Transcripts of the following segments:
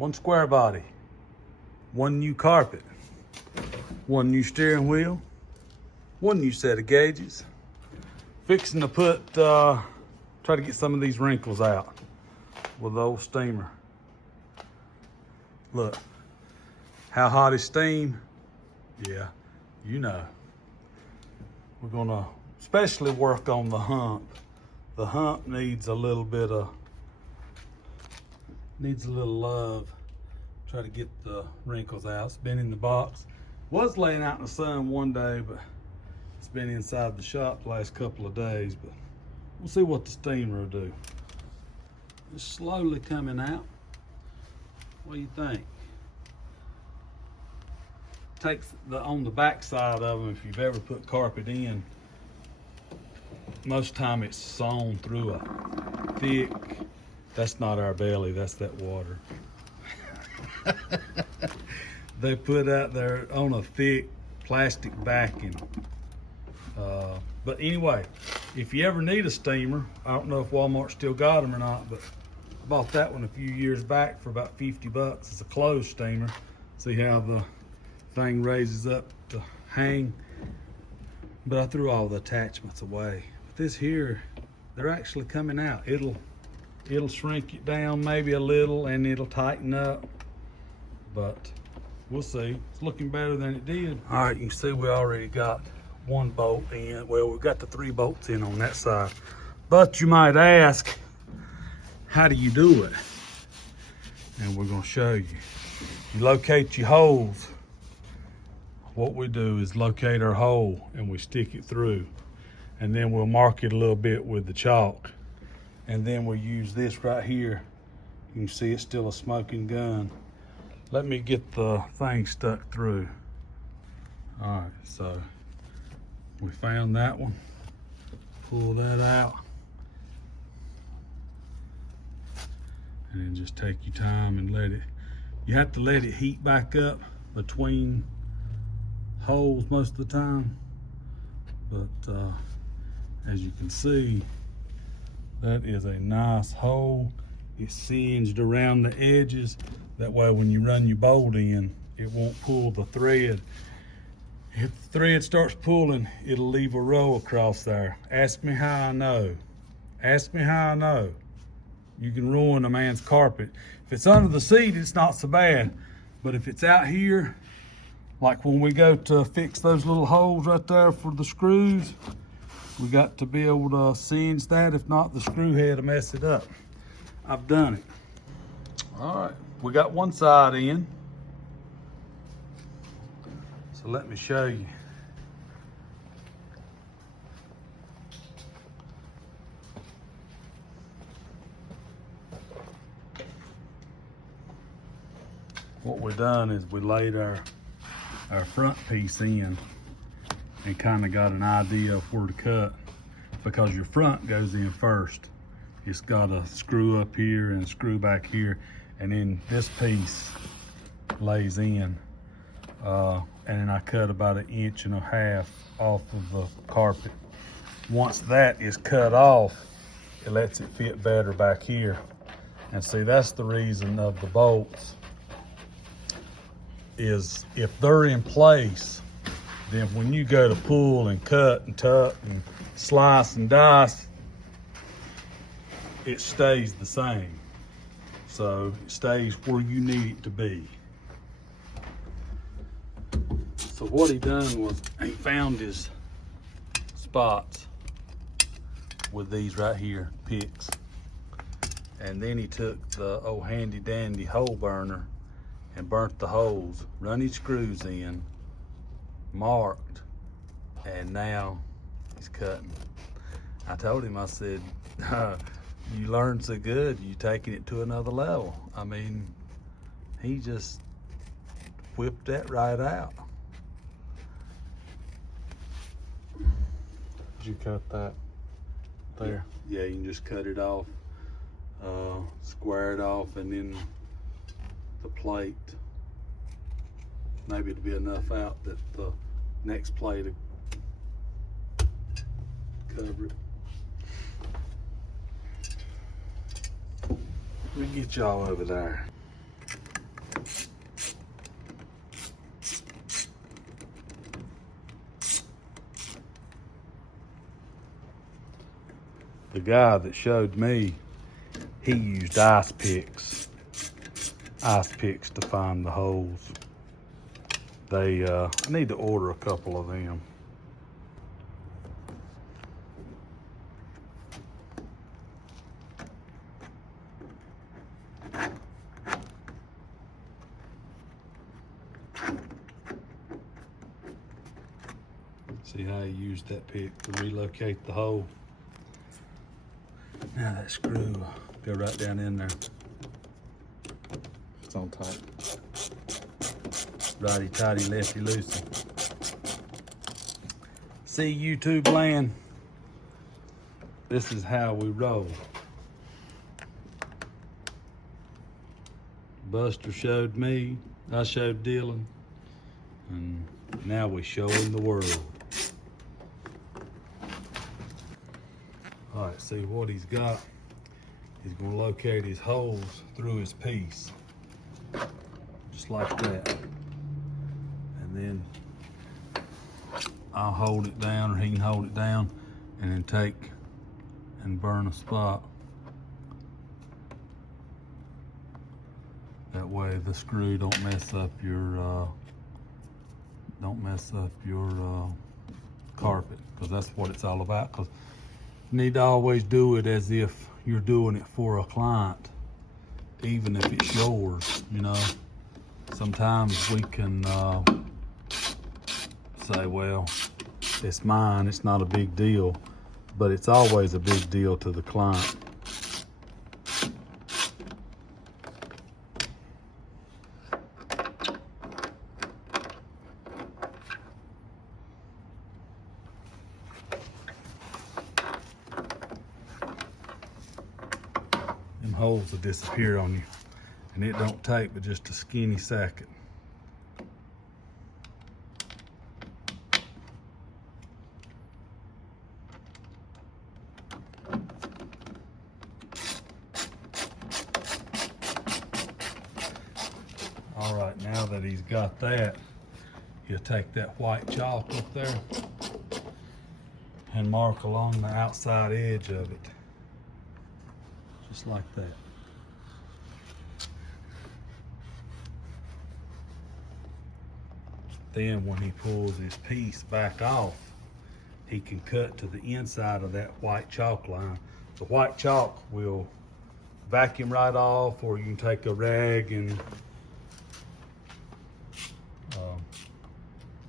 one square body, one new carpet, one new steering wheel, one new set of gauges. Fixing to put, try to get some of these wrinkles out with the old steamer. Look, how hot is steam? Yeah, you know. We're gonna especially work on the hump. The hump needs a little bit of, needs a little love. Try to get the wrinkles out. It's been in the box. Was laying out in the sun one day, but it's been inside the shop the last couple of days, but we'll see what the steamer will do. It's slowly coming out. What do you think? Takes on the back side of them, if you've ever put carpet in, most time it's sewn through a thick, that's not our belly, that's that water. They put out there on a thick plastic backing. But anyway, if you ever need a steamer, I don't know if Walmart still got them or not, but I bought that one a few years back for about 50 bucks. It's a closed steamer. See how the thing raises up to hang? But I threw all the attachments away. But this here, they're actually coming out. It'll shrink it down maybe a little and it'll tighten up, but we'll see. It's looking better than it did. All right, you can see we already got one bolt in. Well, we've got the 3 bolts in on that side. But you might ask, how do you do it? And we're gonna show you. You locate your holes. What we do is locate our hole and we stick it through. And then we'll mark it a little bit with the chalk. And then we'll use this right here. You can see it's still a smoking gun. Let me get the thing stuck through. All right, so we found that one. Pull that out. And then just take your time and let it, you have to let it heat back up between holes most of the time. But as you can see, that is a nice hole. It's singed around the edges. That way when you run your bolt in, it won't pull the thread. If the thread starts pulling, it'll leave a row across there. Ask me how I know. Ask me how I know. You can ruin a man's carpet. If it's under the seat, it's not so bad. But if it's out here, like when we go to fix those little holes right there for the screws, we got to be able to singe that. If not, the screw head will mess it up. I've done it. All right, we got one side in. So let me show you. What we've done is we laid our front piece in and kind of got an idea of where to cut, because your front goes in first. It's got a screw up here and a screw back here, and then this piece lays in. And then I cut about 1.5 inches off of the carpet. Once that is cut off, it lets it fit better back here. And see, that's the reason of the bolts, is if they're in place, then when you go to pull and cut and tuck and slice and dice, it stays the same. So it stays where you need it to be. So what he done was he found his spots with these right here, picks. And then he took the old handy dandy hole burner and burnt the holes, run his screws in, marked, and now he's cutting. I told him, I said, you learned so good, you taking it to another level. I mean, he just whipped that right out. Did you cut that there? Yeah, you can just cut it off, square it off, and then the plate, maybe it'll be enough out that the next plate will cover it. Let me get y'all over there. the guy that showed me, he used ice picks to find the holes. I need to order a couple of them. See how he used that pick to relocate the hole. Now that screw will go right down in there. It's on tight. Righty tighty, lefty loosey. See, YouTube land, this is how we roll. Buster showed me, I showed Dylan, and now we're showing the world. All right, see what he's got. He's gonna locate his holes through his piece, just like that. And then I'll hold it down, or he can hold it down, and then take and burn a spot. That way the screw don't mess up your carpet, because that's what it's all about. Because you need to always do it as if you're doing it for a client, even if it's yours, you know. Sometimes we can say, well, it's mine, it's not a big deal, but it's always a big deal to the client. Them holes will disappear on you, and it don't take but just a skinny second. All right, now that he's got that, he'll take that white chalk up there and mark along the outside edge of it, just like that. Then when he pulls his piece back off, he can cut to the inside of that white chalk line. The white chalk will vacuum right off, or you can take a rag and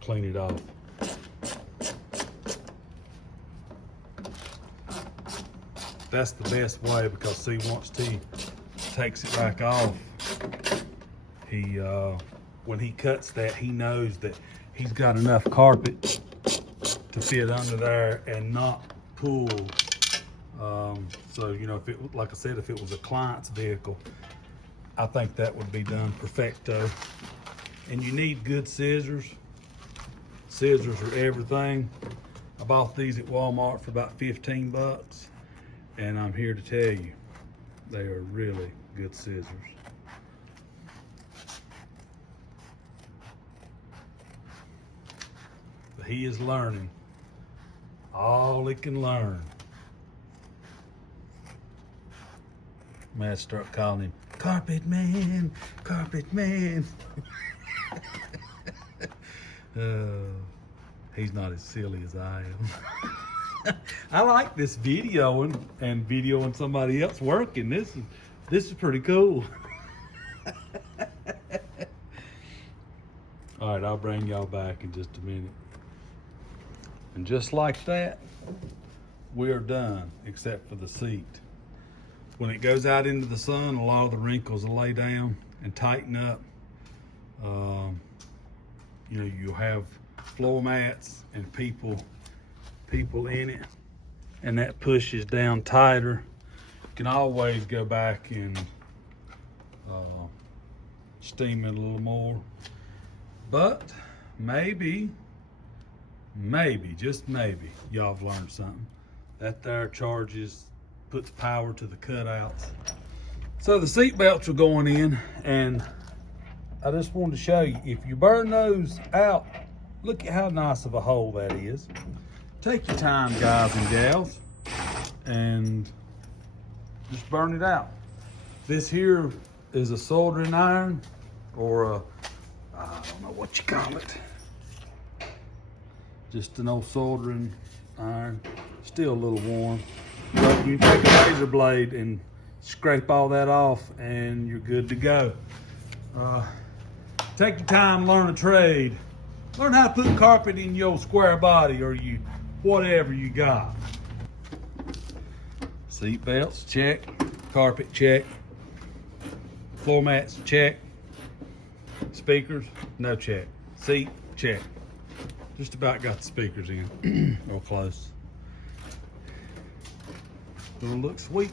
clean it off. That's the best way, because see, once he takes it back off, he when he cuts that, he knows that he's got enough carpet to fit under there and not pull. So, you know, if it, like I said, if it was a client's vehicle, I think that would be done perfecto. And you need good scissors. Scissors are everything. I bought these at Walmart for about 15 bucks, and I'm here to tell you, they are really good scissors. But he is learning all he can learn. I might start calling him Carpet Man, Carpet Man. He's not as silly as I am. I like this videoing and videoing somebody else working. This is pretty cool. All right, I'll bring y'all back in just a minute. And just like that, we're done, except for the seat. When it goes out into the sun, a lot of the wrinkles will lay down and tighten up. You know, you'll have floor mats and people in it, and that pushes down tighter. You can always go back and steam it a little more. But maybe, just maybe, y'all have learned something. That there puts power to the cutouts. So the seat belts are going in, and I just wanted to show you, if you burn those out, look at how nice of a hole that is. Take your time, guys and gals. and just burn it out. This here is a soldering iron, or a, I don't know what you call it. Just an old soldering iron, still a little warm. But you take a razor blade and scrape all that off and you're good to go. Take your time, learn a trade. Learn how to put carpet in your square body or you whatever you got. Seat belts, check. Carpet, check. Floor mats, check. Speakers, no check. Seat, check. Just about got the speakers in, or close. It'll look sweet.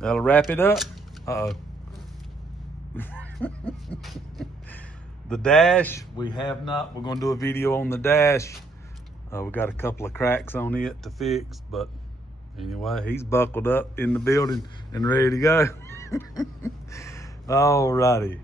That'll wrap it up. Uh-oh. The dash, we're gonna do a video on the dash. We got a couple of cracks on it to fix, but anyway, he's buckled up in the building and ready to go. All righty.